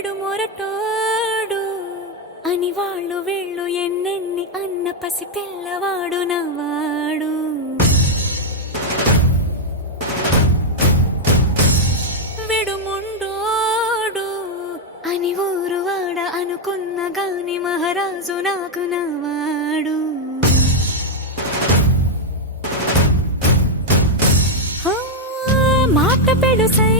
విడు మొరటోడు అని వాళ్ళు వీళ్ళు ఎన్నెన్ని అన్న పసి పిల్లవాడు నవ్వాడు. విడు ముండోడు అని ఊరు వాడ అనుకున్న గాని మహారాజు నాకు నవ్వాడు. మాట పెడుసై